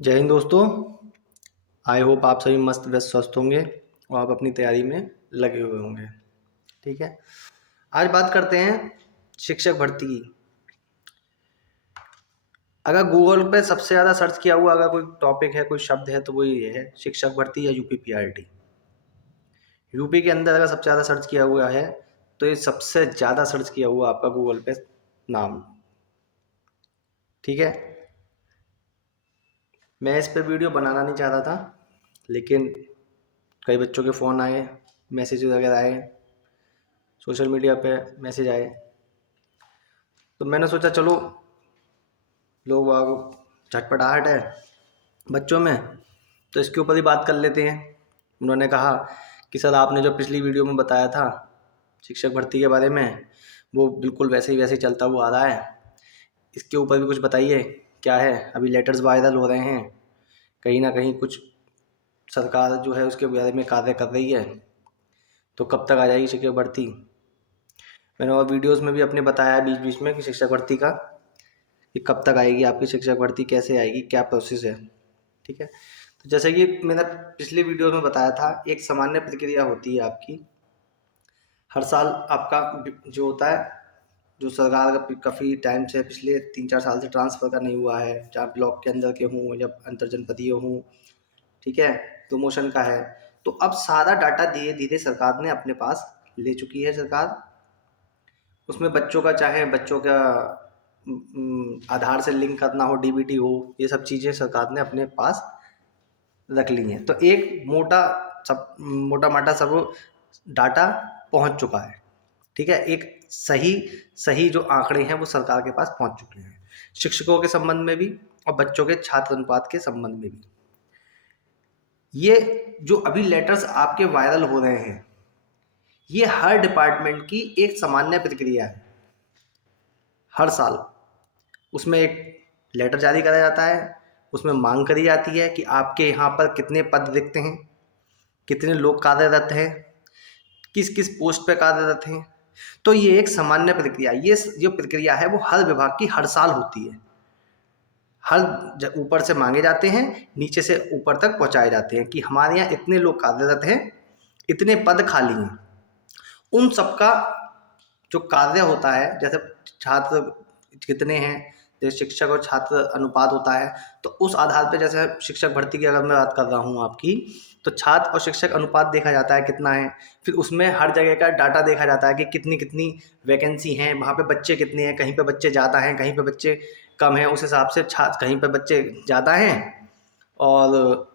जय हिंद दोस्तों। I hope आप सभी मस्त व्यस्त स्वस्थ होंगे और आप अपनी तैयारी में लगे हुए होंगे। ठीक है, आज बात करते हैं शिक्षक भर्ती की। अगर गूगल पे सबसे ज़्यादा सर्च किया हुआ अगर कोई टॉपिक है, कोई शब्द है, तो वो ये है शिक्षक भर्ती या यूपी पीआरटी। यूपी के अंदर अगर सबसे ज़्यादा सर्च किया हुआ है तो ये सबसे ज़्यादा सर्च किया हुआ आपका गूगल पे नाम। ठीक है, मैं इस पे वीडियो बनाना नहीं चाहता था, लेकिन कई बच्चों के फ़ोन आए, मैसेज वगैरह आए, सोशल मीडिया पे मैसेज आए, तो मैंने सोचा चलो लोग वाग झटपटाहट है बच्चों में, तो इसके ऊपर ही बात कर लेते हैं। उन्होंने कहा कि सर आपने जो पिछली वीडियो में बताया था शिक्षक भर्ती के बारे में वो बिल्कुल वैसे ही चलता हुआ आ रहा है, इसके ऊपर भी कुछ बताइए क्या है। अभी लेटर्स वायरल हो रहे हैं, कहीं ना कहीं कुछ सरकार जो है उसके बारे में कार्य कर रही है, तो कब तक आ जाएगी शिक्षक भर्ती। मैंने और वीडियोस में भी अपने बताया है बीच बीच में कि शिक्षक भर्ती का कि कब तक आएगी आपकी शिक्षक भर्ती, कैसे आएगी, क्या प्रोसेस है। ठीक है, तो जैसे कि मैंने पिछली वीडियो में बताया था, एक सामान्य प्रक्रिया होती है आपकी। हर साल आपका जो होता है, जो सरकार का काफ़ी टाइम से पिछले 3-4 साल से ट्रांसफ़र का नहीं हुआ है, चाहे ब्लॉक के अंदर के हों या अंतर जनपदीय हों, ठीक है, प्रमोशन का है, तो अब सारा डाटा धीरे धीरे सरकार ने अपने पास ले चुकी है सरकार। उसमें बच्चों का, चाहे बच्चों का आधार से लिंक करना हो, डीबीटी हो, ये सब चीज़ें सरकार ने अपने पास रख ली हैं। तो एक मोटा माटा सब डाटा पहुंच चुका है। ठीक है, एक सही सही जो आंकड़े हैं वो सरकार के पास पहुंच चुके हैं, शिक्षकों के संबंध में भी और बच्चों के छात्र अनुपात के संबंध में भी। ये जो अभी लेटर्स आपके वायरल हो रहे हैं, ये हर डिपार्टमेंट की एक सामान्य प्रक्रिया है। हर साल उसमें एक लेटर जारी करा जाता है, उसमें मांग करी जाती है कि आपके यहाँ पर कितने पद रिक्त हैं, कितने लोग कार्यरत हैं, किस किस पोस्ट पे कार्यरत हैं। तो ये एक सामान्य प्रक्रिया, ये जो प्रक्रिया है वो हर विभाग की हर साल होती है। हर ऊपर से मांगे जाते हैं, नीचे से ऊपर तक पहुंचाए जाते हैं कि हमारे यहाँ इतने लोग कार्यरत हैं, इतने पद खाली हैं। उन सबका जो कार्य होता है, जैसे छात्र कितने हैं, जैसे शिक्षक और छात्र अनुपात होता है, तो उस आधार पर, जैसे शिक्षक भर्ती की अगर मैं बात कर रहा हूँ आपकी, तो छात्र और शिक्षक अनुपात देखा जाता है कितना है। फिर उसमें हर जगह का डाटा देखा जाता है कि कितनी कितनी वैकेंसी हैं, वहाँ पे बच्चे कितने हैं, कहीं पे बच्चे ज़्यादा हैं, कहीं पे बच्चे कम हैं, उस हिसाब से छात्र, कहीं पे बच्चे ज़्यादा हैं और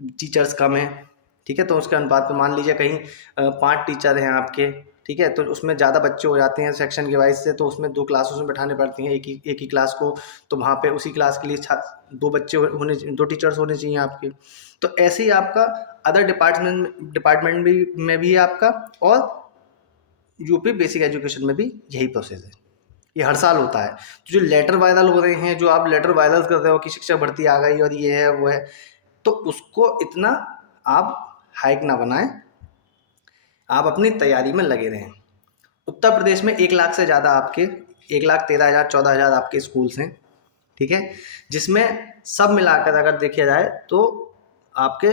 टीचर्स कम हैं। ठीक है, तो उसके अनुपात में मान लीजिए कहीं 5 टीचर हैं आपके, ठीक है, तो उसमें ज़्यादा बच्चे हो जाते हैं सेक्शन के वाइज से, तो उसमें 2 क्लास उसमें बैठाने पड़ती हैं, एक ही क्लास को। तो वहाँ पे उसी क्लास के लिए छात्र 2 बच्चे होने, 2 टीचर्स होने चाहिए आपके। तो ऐसे ही आपका अदर डिपार्टमेंट भी में भी है आपका, और यूपी बेसिक एजुकेशन में भी यही प्रोसेस है। ये हर साल होता है। तो जो लेटर वायरल हो रहे हैं, जो आप लेटर वायरल कर रहे हो कि शिक्षक भर्ती आ गई और ये है वो है, तो उसको इतना आप हाइक ना बनाएं, आप अपनी तैयारी में लगे रहें। उत्तर प्रदेश में 1 लाख से ज़्यादा आपके 1,13,000 14,000 आपके स्कूल्स हैं। ठीक है, जिसमें सब मिलाकर अगर देखा जाए तो आपके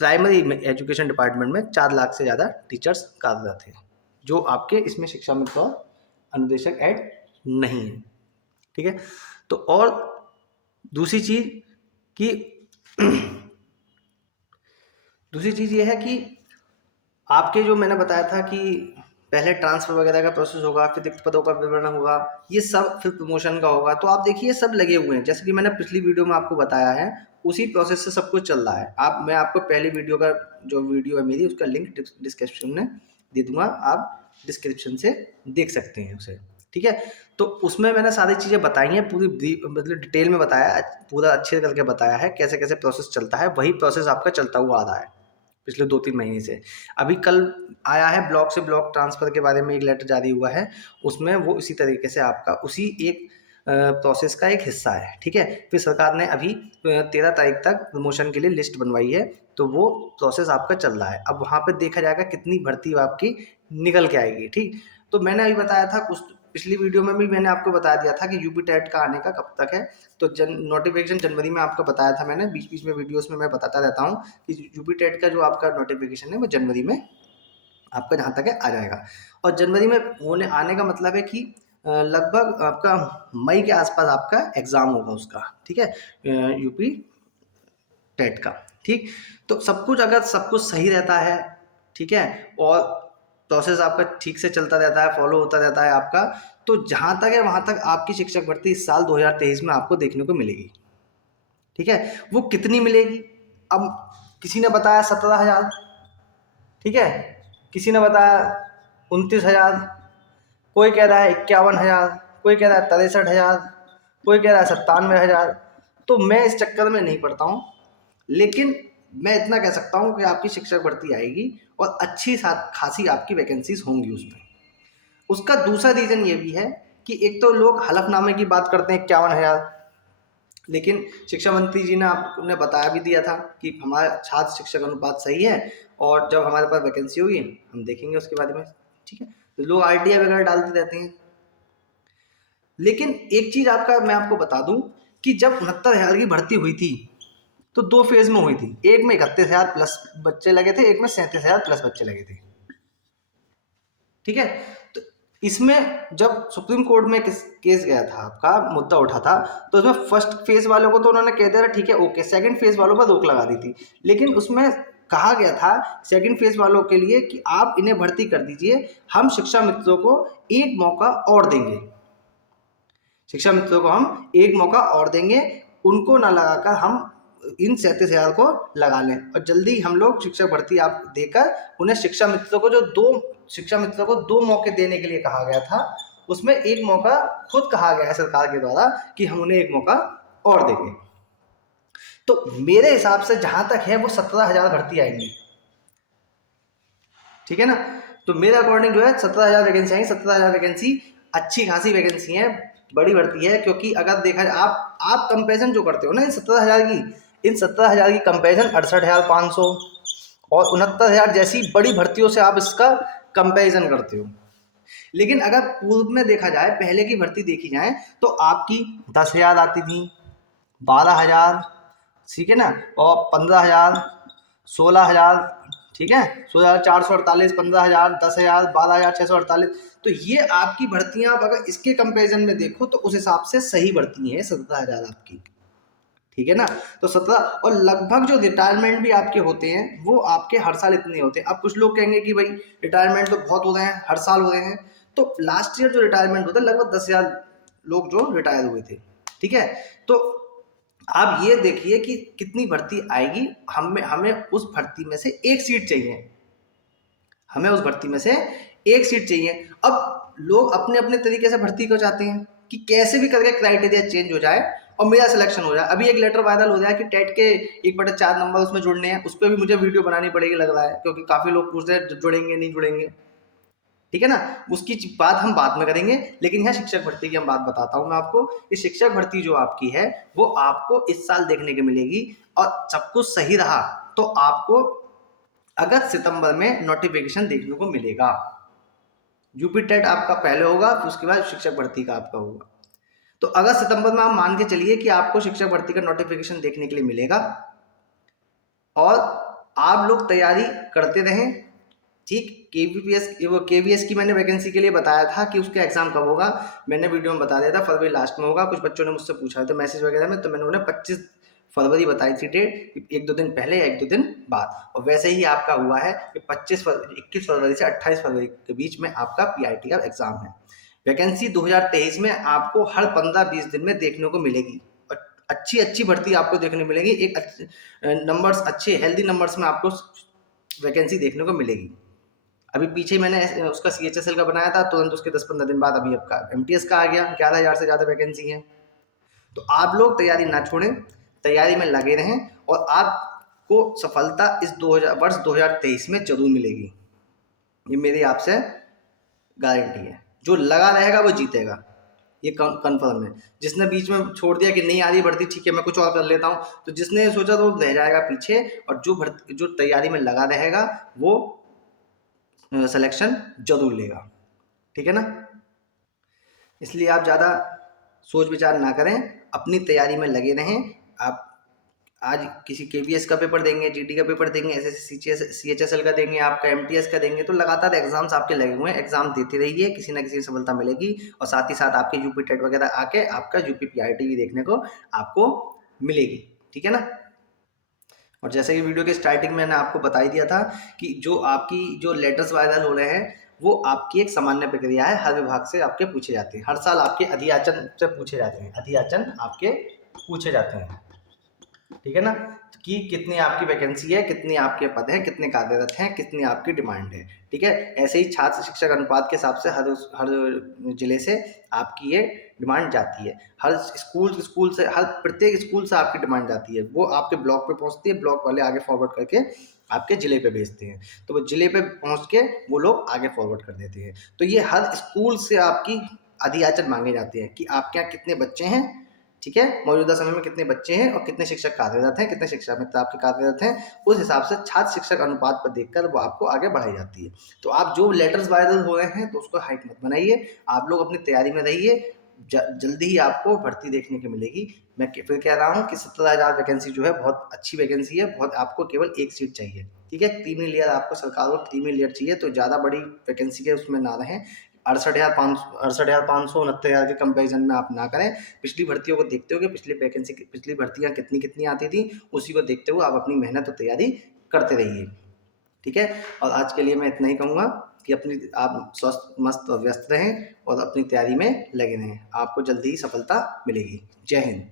प्राइमरी में एजुकेशन डिपार्टमेंट में 4 लाख से ज़्यादा टीचर्स कार्यरत हैं, जो आपके इसमें शिक्षा मित्र और अनुदेशक ऐड नहीं है। ठीक है, तो और दूसरी चीज़ कि दूसरी चीज़ ये है कि आपके जो मैंने बताया था कि पहले ट्रांसफ़र वगैरह का प्रोसेस होगा, फिर रिक्त पदों का विवरण होगा, ये सब फिर प्रमोशन का होगा। तो आप देखिए सब लगे हुए हैं, जैसे कि मैंने पिछली वीडियो में आपको बताया है, उसी प्रोसेस से सब कुछ चल रहा है। मैं आपको पहली वीडियो का जो वीडियो है मेरी, उसका लिंक डिस्क्रिप्शन में दे दूंगा, आप डिस्क्रिप्शन से देख सकते हैं उसे। ठीक है, तो उसमें मैंने सारी चीज़ें बताई हैं, पूरी मतलब डिटेल में बताया, पूरा अच्छे करके बताया है कैसे कैसे प्रोसेस चलता है। वही प्रोसेस आपका चलता हुआ आ रहा है पिछले 2-3 महीने से। अभी कल आया है ब्लॉक से ब्लॉक ट्रांसफ़र के बारे में एक लेटर जारी हुआ है, उसमें वो इसी तरीके से आपका उसी एक प्रोसेस का एक हिस्सा है। ठीक है, फिर सरकार ने अभी 13 तारीख तक प्रमोशन के लिए लिस्ट बनवाई है, तो वो प्रोसेस आपका चल रहा है। अब वहाँ पे देखा जाएगा कितनी भर्ती आपकी निकल के आएगी। ठीक, तो मैंने अभी बताया था कुछ पिछली वीडियो में भी मैंने आपको बता दिया था कि यूपी टेट का आने का कब तक है। तो नोटिफिकेशन जनवरी में आपको बताया था मैंने, बीच बीच में वीडियोस में मैं बताता रहता हूँ कि यूपी टेट का जो आपका नोटिफिकेशन है वो जनवरी में आपका जहाँ तक है आ जाएगा। और जनवरी में होने आने का मतलब है कि लगभग आपका मई के आसपास आपका एग्ज़ाम होगा उसका, ठीक है, यूपी टेट का। ठीक, तो सब कुछ अगर सब कुछ सही रहता है, ठीक है, और प्रोसेस आपका ठीक से चलता रहता है, फॉलो होता रहता है आपका, तो जहाँ तक है वहाँ तक आपकी शिक्षक भर्ती इस साल 2023 में आपको देखने को मिलेगी। ठीक है, वो कितनी मिलेगी? अब किसी ने बताया 17,000, ठीक है, किसी ने बताया 29,000, कोई कह रहा है 51,000, कोई कह रहा है 63,000, कोई कह रहा है 97,000। तो मैं इस चक्कर में नहीं पड़ता हूँ, लेकिन मैं इतना कह सकता हूँ कि आपकी शिक्षक भर्ती आएगी और अच्छी खासी आपकी वैकेंसीज होंगी उसमें। उसका दूसरा रीज़न ये भी है कि एक तो लोग हलफनामे की बात करते हैं 51,000, लेकिन शिक्षा मंत्री जी ने आपने बताया भी दिया था कि हमारा छात्र शिक्षक अनुपात सही है और जब हमारे पास वैकेंसी होगी हम देखेंगे उसके बारे में। ठीक है, तो लोग आरटीआई वगैरह डालते रहते हैं। लेकिन एक चीज़ मैं आपको बता दूं कि जब 69,000 की भर्ती हुई थी तो 2 फेज में हुई थी। एक में 31,000 प्लस बच्चे लगे थे, एक में 37,000 प्लस बच्चे लगे थे। ठीक है, तो इसमें जब सुप्रीम कोर्ट में केस गया था, आपका मुद्दा उठा था, तो उसमें फर्स्ट फेज वालों को तो उन्होंने कह दिया ठीक है ओके, सेकंड फेज वालों पर रोक लगा दी थी। लेकिन उसमें कहा गया था सेकंड फेज वालों के लिए कि आप इन्हें भर्ती कर दीजिए, हम शिक्षा मित्रों को एक मौका और देंगे, शिक्षा मित्रों को हम एक मौका और देंगे, उनको ना लगाकर हम इन 37,000 को लगा लें और जल्दी हम लोग शिक्षक भर्ती आप देकर उन्हें शिक्षा मित्रों को शिक्षा मित्रों को 2 मौके देने के लिए कहा गया था। उसमें एक मौका खुद कहा गया है सरकार के द्वारा कि हम उन्हें एक मौका और देंगे। तो मेरे हिसाब से जहां तक है वो 17,000 भर्ती आएंगी। ठीक है ना, तो मेरे अकॉर्डिंग जो है 17,000 वैकेंसी आएंगी। 17,000 वैकेंसी अच्छी खासी वैकेंसी है, बड़ी भर्ती है, क्योंकि अगर देखा जाए आप कंपेरिजन जो करते हो ना इन 17,000 की कंपेरिजन 68,500 और 69,000 जैसी बड़ी भर्तियों से आप इसका कंपेरिजन करते हो। लेकिन अगर पूर्व में देखा जाए, पहले की भर्ती देखी जाए तो आपकी 10,000 आती थी, 12,000, ठीक है ना, और 15,000, 16,000, ठीक है, 16,448, 15,000, 10,000, 12,648। तो ये आपकी भर्तियां आप अगर इसके कंपैरिजन में देखो तो उस हिसाब से सही भर्ती है 17,000 आपकी। ठीक है ना, तो 17, और लगभग जो रिटायरमेंट भी आपके होते हैं वो आपके हर साल इतने होते हैं। अब कुछ लोग कहेंगे कि भाई रिटायरमेंट तो बहुत हो रहे हैं, हर साल हो रहे हैं, तो लास्ट ईयर जो रिटायरमेंट होता है लगभग 10,000 लोग जो रिटायर हुए थे। ठीक है, तो आप ये देखिए कि कितनी भर्ती आएगी, हमें उस भर्ती में से एक सीट चाहिए, हमें उस भर्ती में से एक सीट चाहिए। अब लोग अपने अपने तरीके से भर्ती को चाहते हैं कि कैसे भी करके क्राइटेरिया चेंज हो जाए और मेरा सिलेक्शन हो जाए। अभी एक लेटर वायरल हो रहा है कि टेट के 1/4 नंबर उसमें जुड़ने हैं, उस पर भी मुझे वीडियो बनानी पड़ेगी लग रहा है, क्योंकि काफ़ी लोग पूछ रहे हैं जुड़ेंगे नहीं जुड़ेंगे। ठीक है ना, उसकी बात हम बाद में करेंगे, लेकिन यहाँ शिक्षक भर्ती की हम बात बताता हूँ मैं आपको। कि शिक्षक भर्ती जो आपकी है वो आपको इस साल देखने को मिलेगी, और सब कुछ सही रहा तो आपको अगस्त सितंबर में नोटिफिकेशन देखने को मिलेगा। यूपी टेट आपका पहले होगा, फिर उसके बाद शिक्षक भर्ती का आपका होगा। तो अगस्त सितंबर में आप मान के चलिए कि आपको शिक्षक भर्ती का नोटिफिकेशन देखने के लिए मिलेगा, और आप लोग तैयारी करते रहें। ठीक, केवीएस की मैंने वैकेंसी के लिए बताया था कि उसका एग्जाम कब होगा, मैंने वीडियो में बता दिया था फरवरी लास्ट में होगा। कुछ बच्चों ने मुझसे पूछा था मैसेज वगैरह में, तो मैंने उन्हें 25 फरवरी बताई थी डेट, 1-2 दिन पहले या 1-2 दिन बाद, और वैसे ही आपका हुआ है कि 21 फरवरी से 28 फरवरी के बीच में आपका पीआईटी का एग्जाम है। वैकेंसी 2023 में आपको हर 15-20 दिन में देखने को मिलेगी, और अच्छी अच्छी भर्ती आपको देखने को मिलेगी। एक नंबर्स अच्छे हेल्दी नंबर्स में आपको वैकेंसी देखने को मिलेगी। अभी पीछे मैंने उसका सीएचएसएल का बनाया था, तुरंत उसके 10-15 दिन बाद अभी आपका एमटीएस का आ गया, 11,000 से ज़्यादा वैकेंसी है। तो आप लोग तैयारी ना छोड़ें, तैयारी में लगे रहें, और आपको सफलता इस वर्ष 2023 में जरूर मिलेगी, ये मेरी आपसे गारंटी है। जो लगा रहेगा वो जीतेगा, ये कंफर्म है। जिसने बीच में छोड़ दिया कि नहीं आ रही भर्ती, ठीक है मैं कुछ और कर लेता हूँ, तो जिसने सोचा तो रह जाएगा पीछे, और जो तैयारी में लगा रहेगा वो सिलेक्शन जरूर लेगा। ठीक है ना, इसलिए आप ज़्यादा सोच विचार ना करें, अपनी तैयारी में लगे रहें। आप आज किसी केवीएस का पेपर देंगे, जीडी का पेपर देंगे, एसएससी सीएचएसएल का देंगे, आपका एमटीएस का देंगे, तो लगातार एग्जाम्स आपके लगे हुए हैं। एग्जाम देते रहिए, किसी ना किसी सफलता मिलेगी। और साथ ही साथ आपके यूपी टेट वगैरह आके आपका यूपी पीआरटी भी देखने को आपको मिलेगी। ठीक है ना। और जैसे कि वीडियो के स्टार्टिंग में मैंने आपको बता ही दिया था कि जो आपकी जो लेटर्स वायरल हो रहे हैं वो आपकी एक सामान्य प्रक्रिया है, हर विभाग से आपके पूछे जाते हैं। हर साल आपके अधियाचन से पूछे जाते हैं, अधियाचन आपके पूछे जाते हैं। ठीक है ना। कि कितनी आपकी वैकेंसी है, कितनी आपके पद हैं, कितने कार्यरत हैं, कितनी आपकी डिमांड है। ठीक है। ऐसे ही छात्र शिक्षक अनुपात के हिसाब से हर जिले से आपकी ये डिमांड जाती है। हर स्कूल से, हर प्रत्येक स्कूल से आपकी डिमांड जाती है। वो आपके ब्लॉक पे पहुंचती है, ब्लॉक वाले आगे फॉरवर्ड करके आपके जिले पे भेजते हैं। तो वो जिले पे पहुंच के वो लोग आगे फॉरवर्ड कर देते हैं। तो ये हर स्कूल से आपकी अधियाचन मांगे जाते हैं कि आपके यहाँ कितने बच्चे हैं। ठीक है। मौजूदा समय में कितने बच्चे हैं और कितने शिक्षक कार्यरत हैं, कितने शिक्षा मित्र आपके कार्यरत हैं, उस हिसाब से छात्र शिक्षक अनुपात पर देखकर वो आपको आगे बढ़ाई जाती है। तो आप जो लेटर्स वायरल हो रहे हैं तो उसको हाइट मत बनाइए, आप लोग अपनी तैयारी में रहिए। जल्दी ही आपको भर्ती देखने को मिलेगी। मैं फिर कह रहा हूँ कि 17,000 वैकेंसी जो है बहुत अच्छी वैकेंसी है। बहुत आपको केवल एक सीट चाहिए। ठीक है। क्रीमी लेयर आपको सरकार को क्रीमी लेयर चाहिए, तो ज़्यादा बड़ी वैकेंसी के उसमें ना रहें। 68,500 69,000 के कंपैरिजन में आप ना करें। पिछली भर्तियों को देखते हुए, पिछली भर्तियां कितनी आती थी, उसी को देखते हुए आप अपनी मेहनत और तैयारी करते रहिए। ठीक है। और आज के लिए मैं इतना ही कहूँगा कि आप स्वस्थ मस्त और व्यस्त रहें और अपनी तैयारी में लगे रहें। आपको जल्दी ही सफलता मिलेगी। जय हिंद।